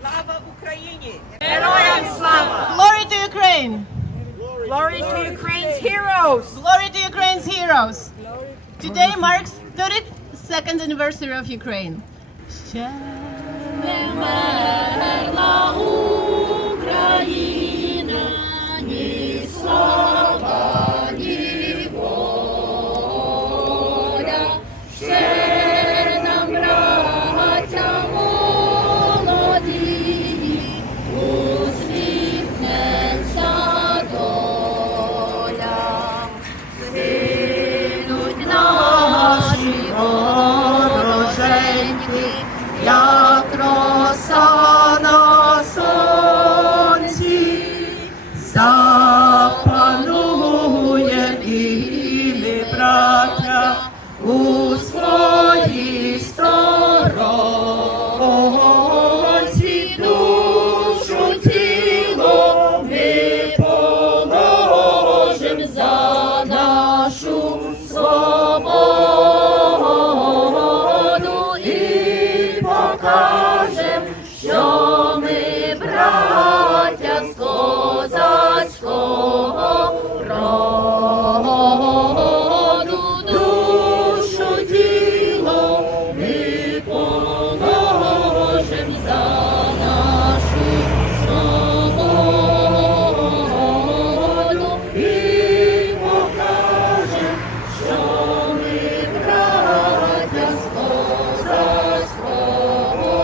Слава Україні! Героям слава! Glory to Ukraine! Glory to Ukraine's heroes! Glory to Ukraine's heroes! Today marks 32nd anniversary of Ukraine. Ще не мерла Україна, ні слава, ні воля. Ще нам, браття молоді, усміхнеться доля. Згинуть наші вороженьки, як роса на сонці, запанує і ми, браття, у своїй сторонці. Душу, тіло ми положим за нашу свободу і покажем, що ми браття з козацького роду. Душу, тіло ми положим за нашу свободу і покажем, що ми браття з козацького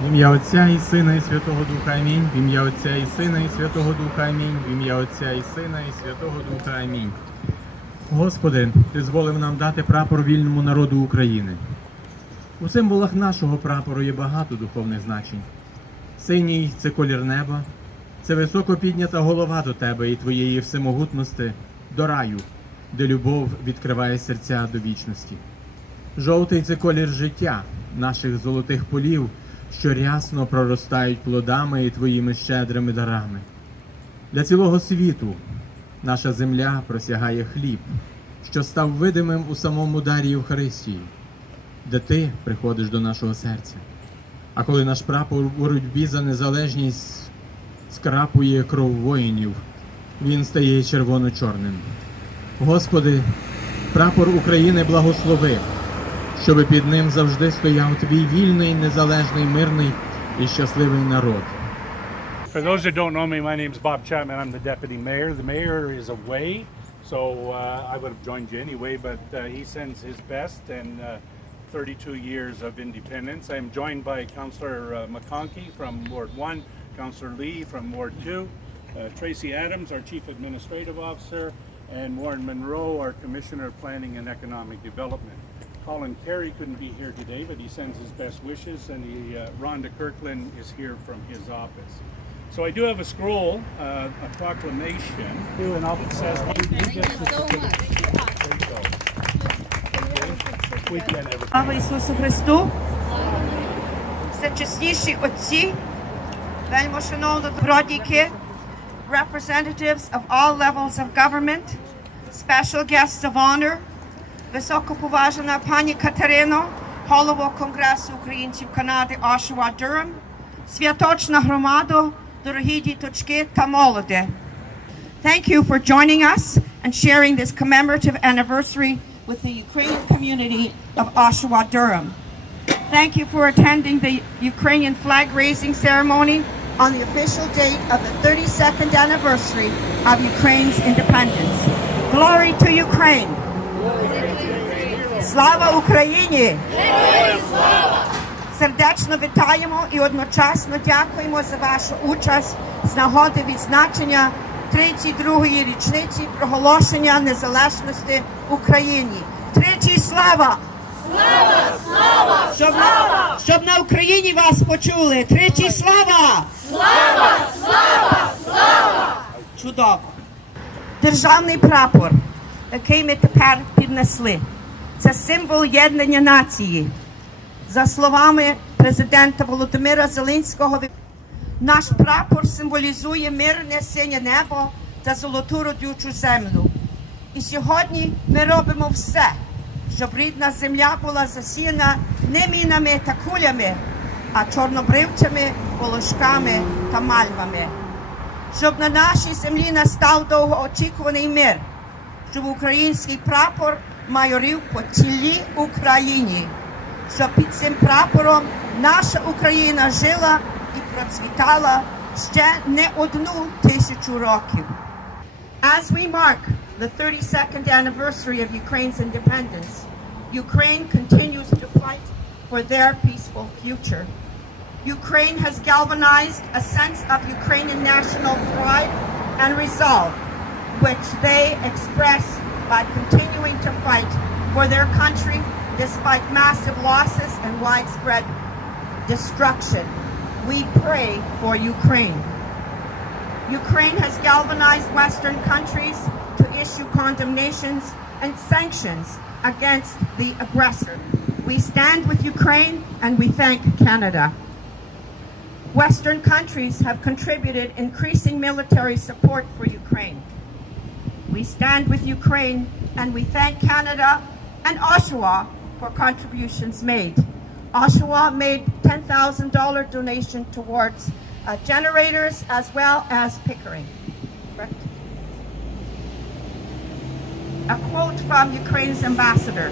В ім'я Отця і Сина і Святого Духа Амінь. В ім'я Отця і Сина і Святого Духа Амінь. В ім'я Отця і Сина і Святого Духа Амінь. Господи, Ти зволив нам дати прапор вільному народу України. У символах нашого прапору є багато духовних значень. Синій – це колір неба, це високо піднята голова до Тебе і Твоєї всемогутності, до раю, де любов відкриває серця до вічності. Жовтий – це колір життя, наших золотих полів, що рясно проростають плодами і Твоїми щедрими дарами. Для цілого світу наша земля просягає хліб, що став видимим у самому дарі Євхаристії, де Ти приходиш до нашого серця. А коли наш прапор у боротьбі за незалежність скрапує кров воїнів, він стає червоно-чорним. Господи, прапор України благослови, щоби під ним завжди стояв Твій вільний, незалежний, мирний і щасливий народ. For those that don't know me, my name is Bob Chapman. I'm the deputy mayor. The mayor is away, so I would have joined you anyway, but he sends his best and 32 years of independence. I'm joined by Councillor McConkey from Ward 1, Councillor Lee from Ward 2, Tracy Adams, our Chief Administrative Officer, and Warren Monroe, our Commissioner of Planning and Economic Development. Colin Carey couldn't be here today, but he sends his best wishes, and Rhonda Kirkland is here from his office. So I do have a scroll, a proclamation, and it says, Слава Ісусу Христу! Всечесніші отці, вельмишановні бродіки, representatives of all levels of government, special guests of honor, високоповажна пані Катерино, голово Конгресу українців Канади Oshawa Aug, святочна громада, дорогі діточки та молоде. Thank you for joining us and sharing this commemorative anniversary with the Ukrainian community of Oshawa Aug. Thank you for attending the Ukrainian flag raising ceremony on the official date of the 32nd anniversary of Ukraine's independence. Glory to Ukraine! Слава Україні! Сердечно вітаємо і одночасно дякуємо за вашу участь з нагоди відзначення 32-ї річниці проголошення незалежності Україні. Тричі слава! Слава! Слава! Слава! Щоб на Україні вас почули. Тричі слава! Слава! Слава! Слава! Чудово! Державний прапор, який ми тепер піднесли, це символ єднання нації. За словами президента Володимира Зеленського, наш прапор символізує мирне синє небо та золоту родючу землю. І сьогодні ми робимо все, щоб рідна земля була засіяна не мінами та кулями, а чорнобривцями, волошками та мальвами. Щоб на нашій землі настав довгоочікуваний мир, щоб український прапор майорів по цілій Україні, щоб під цим прапором наша Україна жила і процвітала ще не 1000 років. As we mark the 32nd anniversary of Ukraine's independence, Ukraine continues to fight for their peaceful future. Ukraine has galvanized a sense of Ukrainian national pride and resolve, which they express by continuing to fight for their country despite massive losses and widespread destruction. We pray for Ukraine. Ukraine has galvanized Western countries to issue condemnations and sanctions against the aggressor. We stand with Ukraine and we thank Canada. Western countries have contributed increasing military support for Ukraine. We stand with Ukraine and we thank Canada and Oshawa for contributions made. Oshawa made $10,000 donation towards generators as well as Pickering. Correct? A quote from Ukraine's ambassador.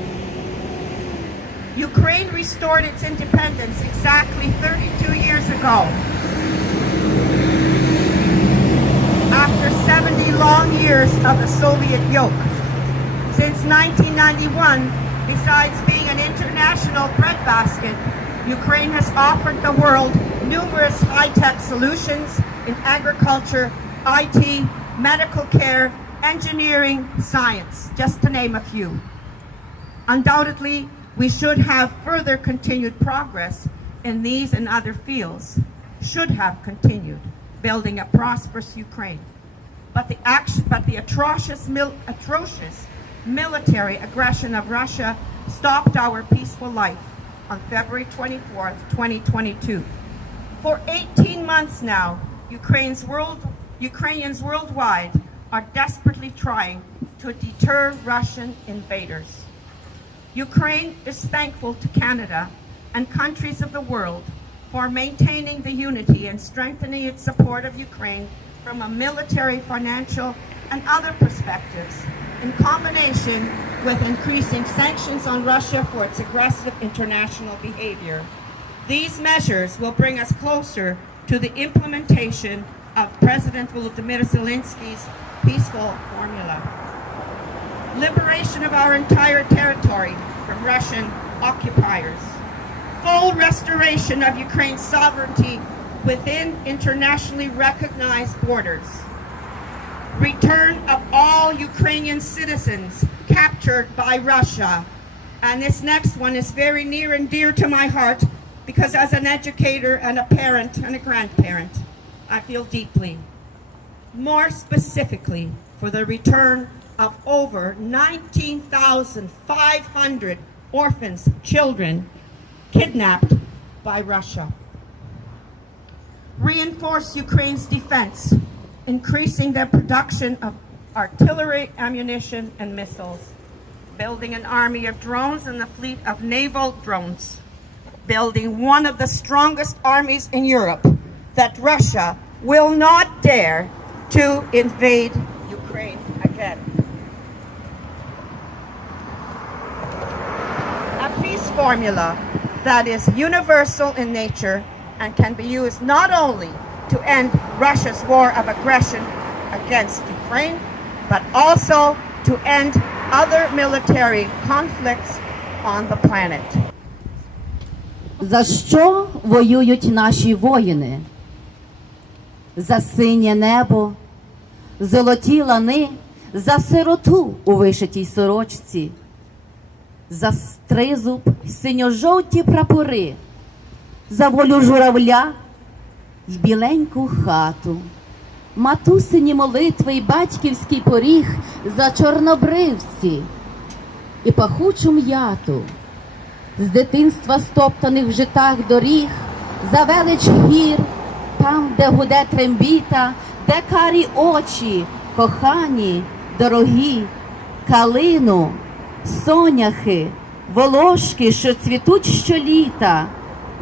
Ukraine restored its independence exactly 32 years ago. After 70 long years of the Soviet yoke. Since 1991, besides being an international breadbasket, Ukraine has offered the world numerous high-tech solutions in agriculture, IT, medical care, engineering, science, just to name a few. Undoubtedly, we should have further continued progress in these and other fields, should have continued building a prosperous Ukraine. But the atrocious military aggression of Russia stopped our peaceful life on February 24th, 2022. For 18 months now, Ukrainians worldwide are desperately trying to deter Russian invaders. Ukraine is thankful to Canada and countries of the world for maintaining the unity and strengthening its support of Ukraine from a military, financial, and other perspectives, in combination with increasing sanctions on Russia for its aggressive international behavior. These measures will bring us closer to the implementation of President Volodymyr Zelensky's peaceful formula. Liberation of our entire territory from Russian occupiers. Full restoration of Ukraine's sovereignty within internationally recognized borders. Return of all Ukrainian citizens captured by Russia. And this next one is very near and dear to my heart because as an educator and a parent and a grandparent, I feel deeply. More specifically, for the return of over 19,500 orphans, children, kidnapped by Russia. Reinforce Ukraine's defense, increasing their production of artillery, ammunition, and missiles. Building an army of drones and a fleet of naval drones. Building one of the strongest armies in Europe that Russia will not dare to invade Ukraine again. A peace formula that is universal in nature and can be used not only to end Russia's war of aggression against Ukraine, but also to end other military conflicts on the planet. За що воюють наші воїни? За синє небо, золоті лани, за сироту у вишитій сорочці, за тризуб, синьо-жовті прапори, за волю журавля й біленьку хату, матусині молитви й батьківський поріг за чорнобривці і пахучу м'яту, з дитинства стоптаних в житах доріг, за велич гір, там, де гуде трембіта, де карі очі, кохані, дорогі, калину, соняхи, волошки, що цвітуть щоліта,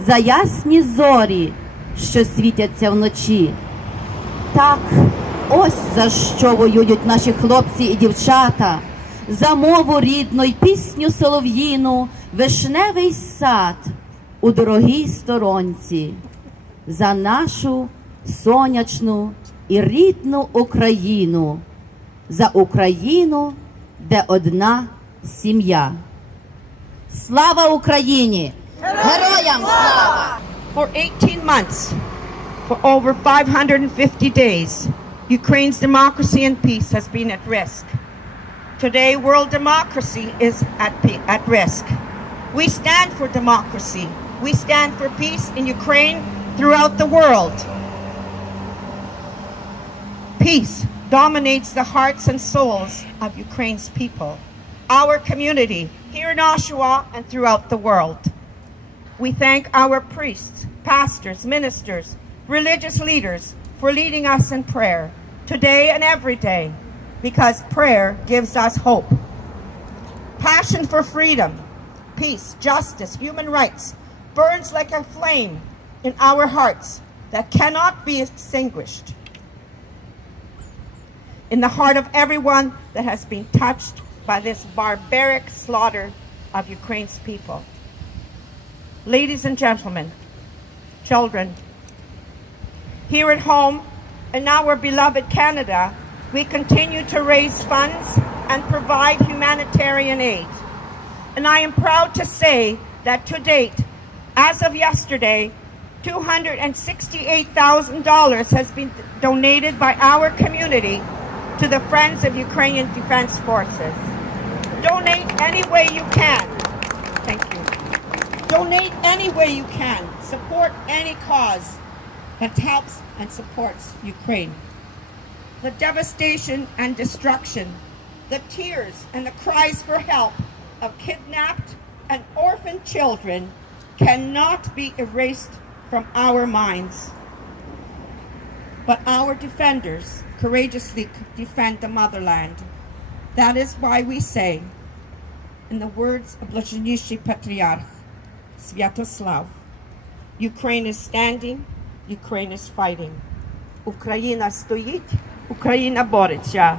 за ясні зорі, що світяться вночі. Так, ось за що воюють наші хлопці і дівчата, за мову рідну й пісню солов'їну, вишневий сад у дорогій сторонці, за нашу сонячну і рідну Україну, за Україну, де одна сім'я. Слава Україні! Героям слава! For 18 months, for over 550 days, Ukraine's democracy and peace has been at risk. Today, world democracy is at risk. We stand for democracy. We stand for peace in Ukraine throughout the world. Peace dominates the hearts and souls of Ukraine's people, our community here in Oshawa and throughout the world. We thank our priests, pastors, ministers, religious leaders for leading us in prayer today and every day, because prayer gives us hope. Passion for freedom, peace, justice, human rights burns like a flame in our hearts that cannot be extinguished. In the heart of everyone that has been touched by this barbaric slaughter of Ukraine's people. Ladies and gentlemen, children, here at home in our beloved Canada, we continue to raise funds and provide humanitarian aid. And I am proud to say that to date, as of yesterday, $268,000 has been donated by our community to the Friends of Ukrainian Defense Forces. Donate any way you can. Thank you. Donate any way you can. Support any cause that helps and supports Ukraine. The devastation and destruction, the tears and the cries for help of kidnapped and orphaned children cannot be erased from our minds. But our defenders courageously defend the motherland. That is why we say, in the words of Блаженніший Patriarch Святослав, Ukraine is standing, Ukraine is fighting. Україна стоїть, Україна бореться.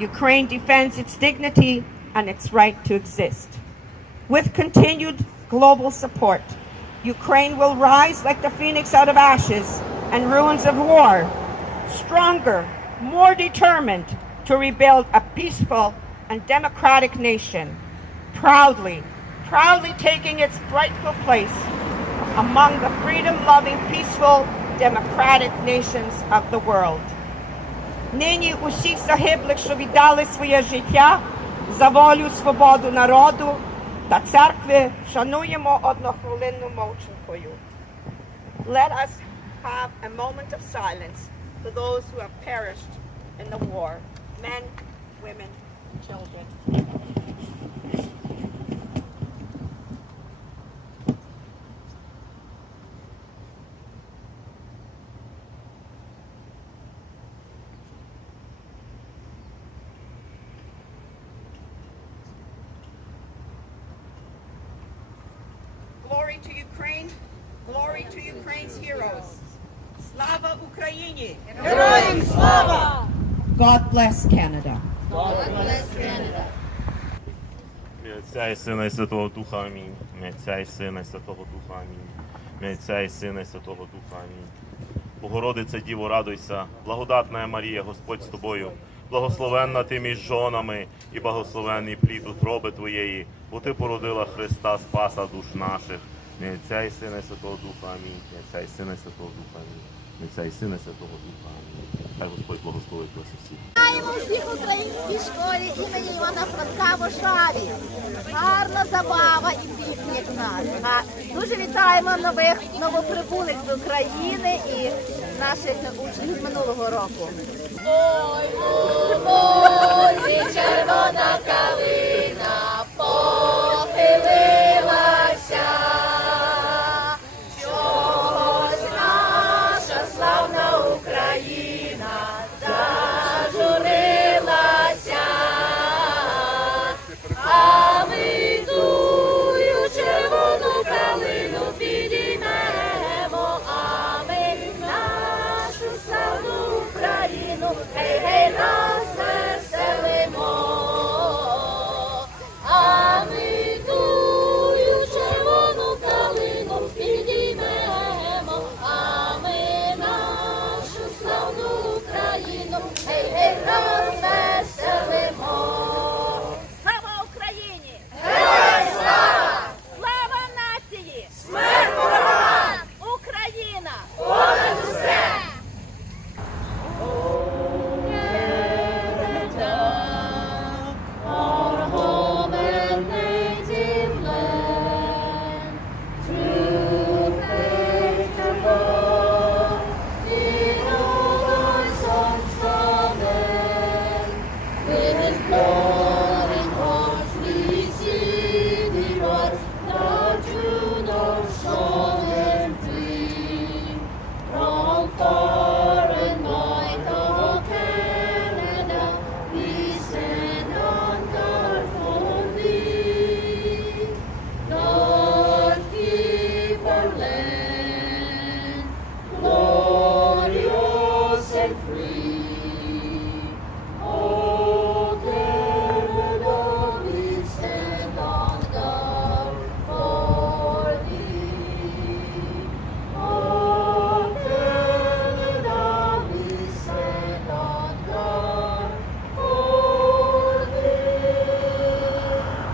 Ukraine defends its dignity and its right to exist. With continued global support, Ukraine will rise like the phoenix out of ashes and ruins of war, stronger, more determined to rebuild a peaceful and democratic nation, proudly taking its rightful place among the freedom-loving, peaceful, democratic nations of the world. Нині усіх загиблих, що віддали своє життя за волю, свободу народу та церкви, вшануємо однохвилинною мовчанкою. Let us have a moment of silence for those who have perished in the war, men, women, children. Glory to Ukraine, glory to Ukraine's heroes. Slava Ukraini! Героям слава! God bless Canada. Ім'я Отця і Сина і Святого Духа, амінь. Ім'я Отця і Сина і Святого Духа, амінь. Ім'я Отця і Сина і Святого Духа, амінь. Богородице Діво, радуйся, благодатна Марія, Господь з тобою, благословенна ти між жонами і благословенний плід утроби твоєї, бо ти породила Христа, Спаса душ наших. Ім'я Отця і Сина і Святого Духа, амінь. Ім'я Отця і Сина і Святого Духа, амінь. Ім'я Отця і Сина і Святого Духа, амінь. Хай Господь благословить вас усіх. Вітаємо всіх в українській школі імені Івана Франка в Ошаві. Гарна забава і пісні в нас. Дуже вітаємо новоприбулих з України і наших учнів минулого року. Ой,